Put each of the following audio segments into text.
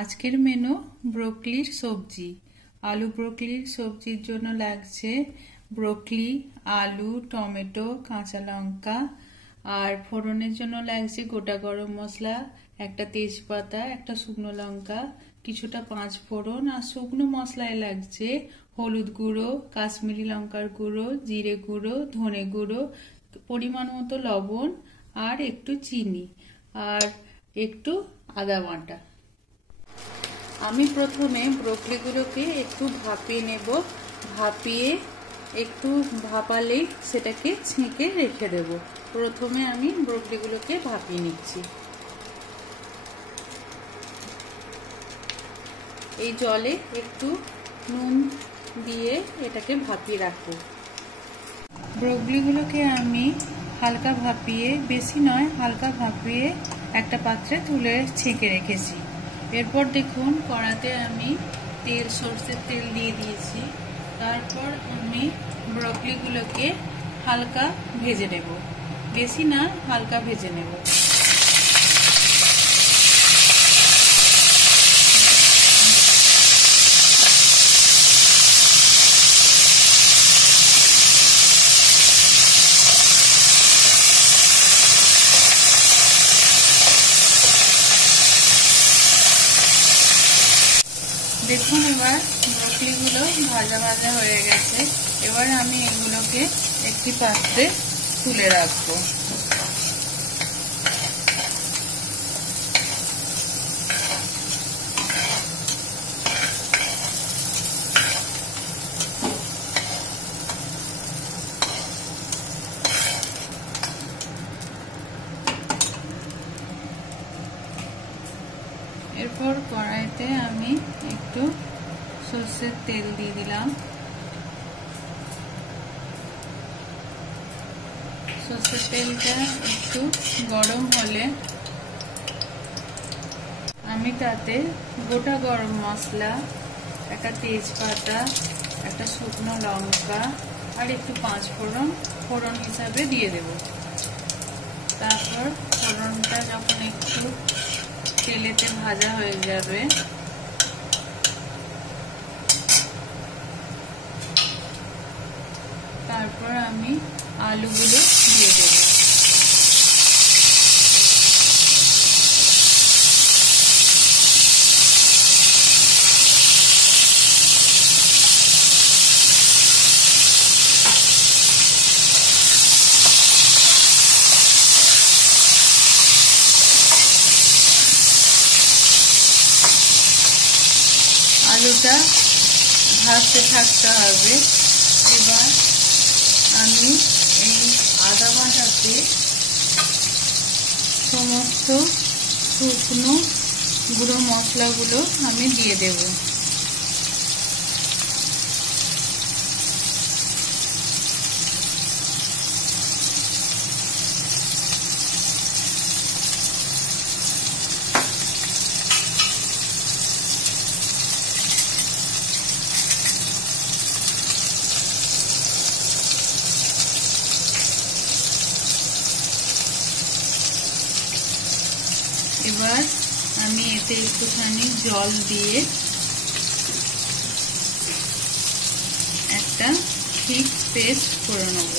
আজকের মেনু ব্রোকলির সবজি। আলু ব্রোকলির সবজির জন্য লাগছে ব্রোকলি, আলু, টমেটো, কাঁচা লঙ্কা, আর ফোড়নের জন্য লাগছে গোটা গরম মশলা, একটা তেজপাতা, একটা শুকনো লঙ্কা, কিছুটা পাঁচ ফোড়ন, আর শুকনো মশলায় লাগছে হলুদ গুঁড়ো, কাশ্মীরি লঙ্কার গুঁড়ো, জিরে গুঁড়ো, ধনে গুঁড়ো, পরিমাণ মতো লবণ, আর একটু চিনি, আর একটু আদা বাটা। আমি প্রথমে ব্রোকলিগুলোকে একটু ভাপিয়ে নেব। ভাপিয়ে একটু ভাপালেই সেটাকে ছেঁকে রেখে দেব। প্রথমে আমি ব্রোকলিগুলোকে ভাপিয়ে নিচ্ছি। এই জলে একটু নুন দিয়ে এটাকে ভাপিয়ে রাখবো। ব্রোকলিগুলোকে আমি হালকা ভাপিয়ে, বেশি নয়, হালকা ভাপিয়ে একটা পাত্রে তুলে ছেঁকে রেখেছি। এরপর দেখুন কড়াতে আমি সরষের তেল দিয়ে দিয়েছি। তারপর আমি ব্রোকলিগুলোকে হালকা ভেজে নেব, বেশি না, হালকা ভেজে নেব। দেখুন এবার ব্রোকলিগুলো ভাজা ভাজা হয়ে গেছে। এবার আমি এগুলোকে একটি পাত্রে তুলে রাখবো। এরপর কড়াইতে আমি একটু সরষের তেল দিয়ে দিলাম। সরষের তেলটা একটু গরম হলে আমি তাতে গোটা গরম মশলা, একটা তেজপাতা, একটা শুকনো লঙ্কা, আর একটু পাঁচ ফোড়ন হিসাবে দিয়ে দেব। তারপর ফোড়নটা যখন একটু তেলেতে ভাজা হয়ে যাবে, তারপর আমি আলুগুলো দিয়ে দেব। আলুটা ভাজতে থাকতে হবে। এবার আমি এই আদা বাটাতে সমস্ত শুকনো গুঁড়ো মশলাগুলো আমি দিয়ে দেব। এবার আমি এতে একটুখানি জল দিয়ে একটা ঠিক পেস্ট করে নেব।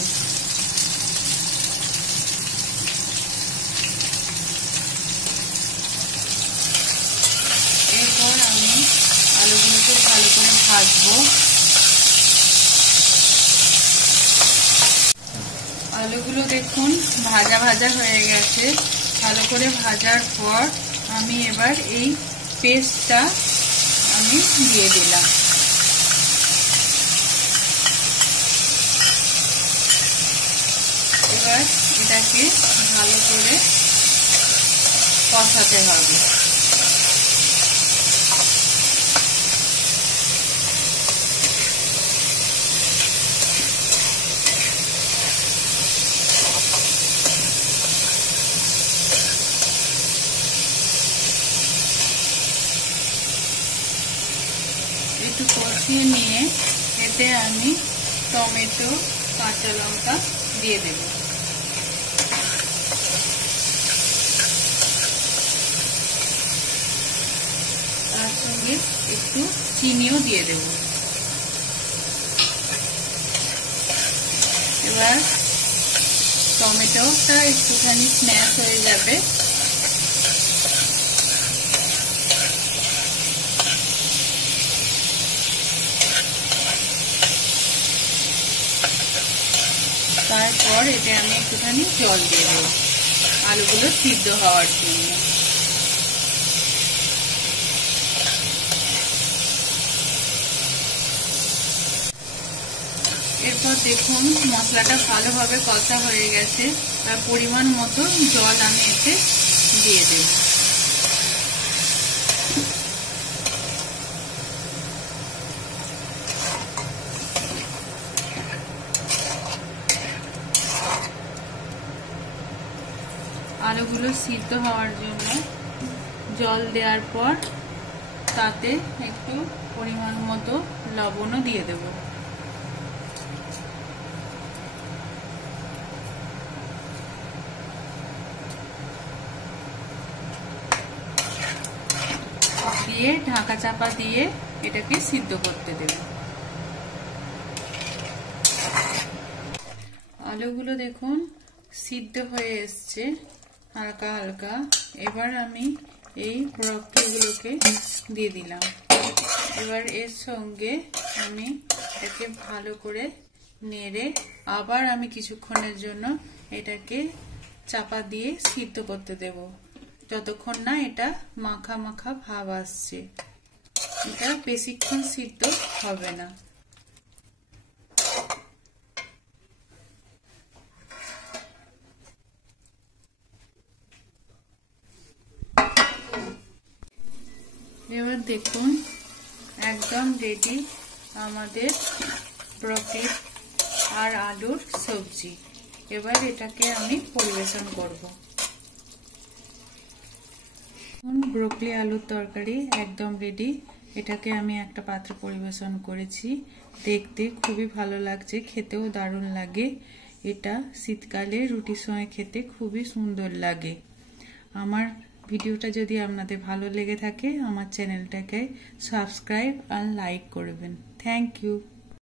এরপর আমি আলুগুলোকে ভালো করে ভাজবো। আলুগুলো দেখুন ভাজা ভাজা হয়ে গেছে। ভালো করে ভাজার পর আমি এবার এই পেস্টটা আমি দিয়ে দিলাম। এবার এটাকে ভালো করে কষাতে হবে। একটু কষিয়ে নিয়ে এতে আমি টমেটো, কাঁচা লঙ্কা দিয়ে দেব। সঙ্গে একটু চিনিও দিয়ে দেব। এবার টমেটোটা একটুখানি স্ম্যাশ হয়ে যাবে। তারপর এটা আমি একটুখানি জল দিয়ে দেবো আলুগুলো সিদ্ধ হওয়ার জন্য। এরপর দেখুন মশলাটা ভালোভাবে কষা হয়ে গেছে, তার পরিমাণ মতো জল আমি এতে দিয়ে দেব। আলুগুলো সিদ্ধ হওয়ার জন্য জল দেওয়ার পর তাতে একটু পরিমাণ মতো লবণও দিয়ে দেব। দিয়ে ঢাকা চাপা দিয়ে এটাকে সিদ্ধ করতে দেব। আলুগুলো দেখুন সিদ্ধ হয়ে এসছে হালকা হালকা। এবার আমি এই ব্রকলিগুলোকে দিয়ে দিলাম। এবার এর সঙ্গে আমি এটাকে ভালো করে নেড়ে আবার আমি কিছুক্ষণের জন্য এটাকে চাপা দিয়ে সিদ্ধ করতে দেব, যতক্ষণ না এটা মাখা মাখা ভাব আসছে। এটা বেশিক্ষণ সিদ্ধ হবে না। এবার দেখুন একদম রেডি আমাদের ব্রকলি আর আলুর সবজি। এবার এটাকে আমি পরিবেশন করব। ব্রকলি আলুর তরকারি একদম রেডি। এটাকে আমি একটা পাত্রে পরিবেশন করেছি। দেখতে খুবই ভালো লাগছে, খেতেও দারুণ লাগে। এটা শীতকালে রুটির সঙ্গে খেতে খুবই সুন্দর লাগে। আমার ভিডিওটা যদি আপনাদের ভালো লেগে থাকে আমার চ্যানেলটাকে সাবস্ক্রাইব আর লাইক করবেন। Thank you.